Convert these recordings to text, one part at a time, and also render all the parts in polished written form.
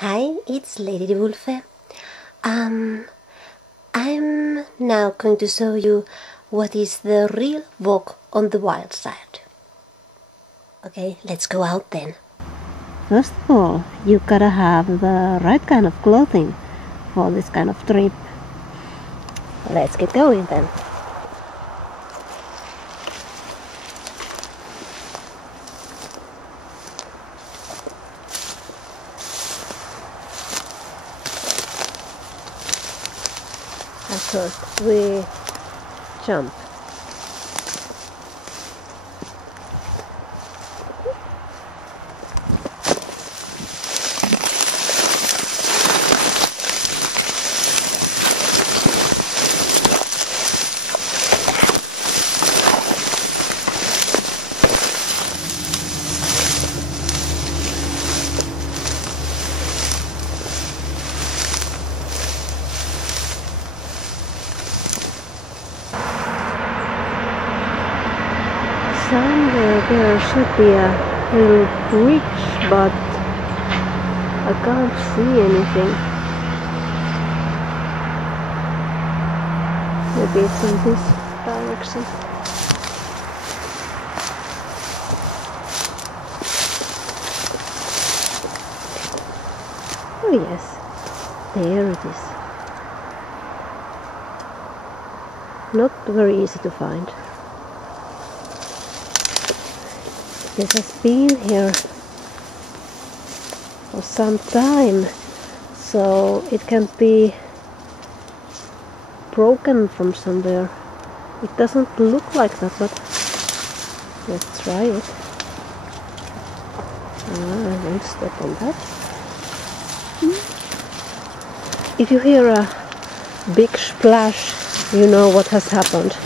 Hi, it's Lady Wolfe. I'm now going to show you what is the real walk on the wild side. Okay, let's go out then. First of all, you gotta have the right kind of clothing for this kind of trip. Let's get going then. At first we jump. Somewhere there should be a little bridge, but I can't see anything. Maybe it's in this direction. Oh yes, there it is. Not very easy to find. This has been here for some time, so it can be broken from somewhere. It doesn't look like that, but let's try it. I won't step on that. If you hear a big splash, you know what has happened.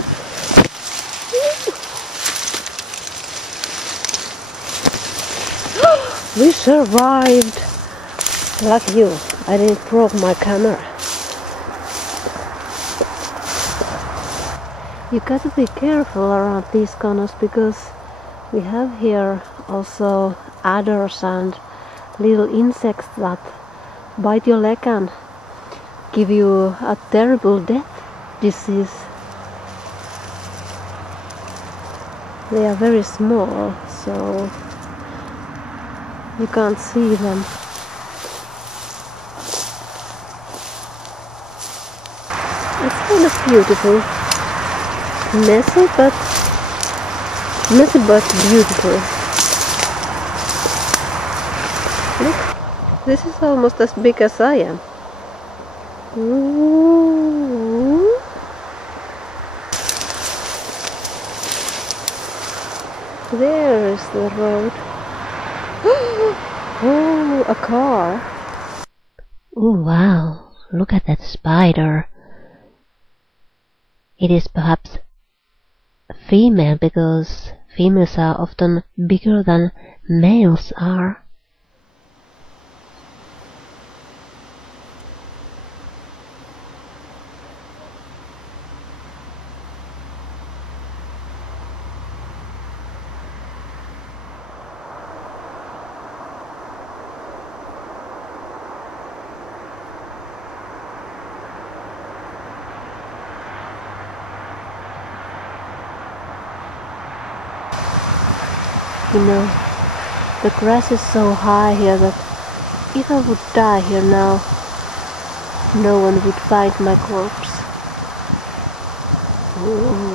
We survived! Like you, I didn't broke my camera. You gotta be careful around these corners because we have here also adders and little insects that bite your leg and give you a terrible death disease. They are very small, so you can't see them. It's kind of beautiful. Messy but beautiful. Look, this is almost as big as I am. Ooh. There is the road. Oh, a car. Oh wow, look at that spider. It is perhaps a female because females are often bigger than males are. You know, the grass is so high here that if I would die here now, no one would find my corpse. Ooh.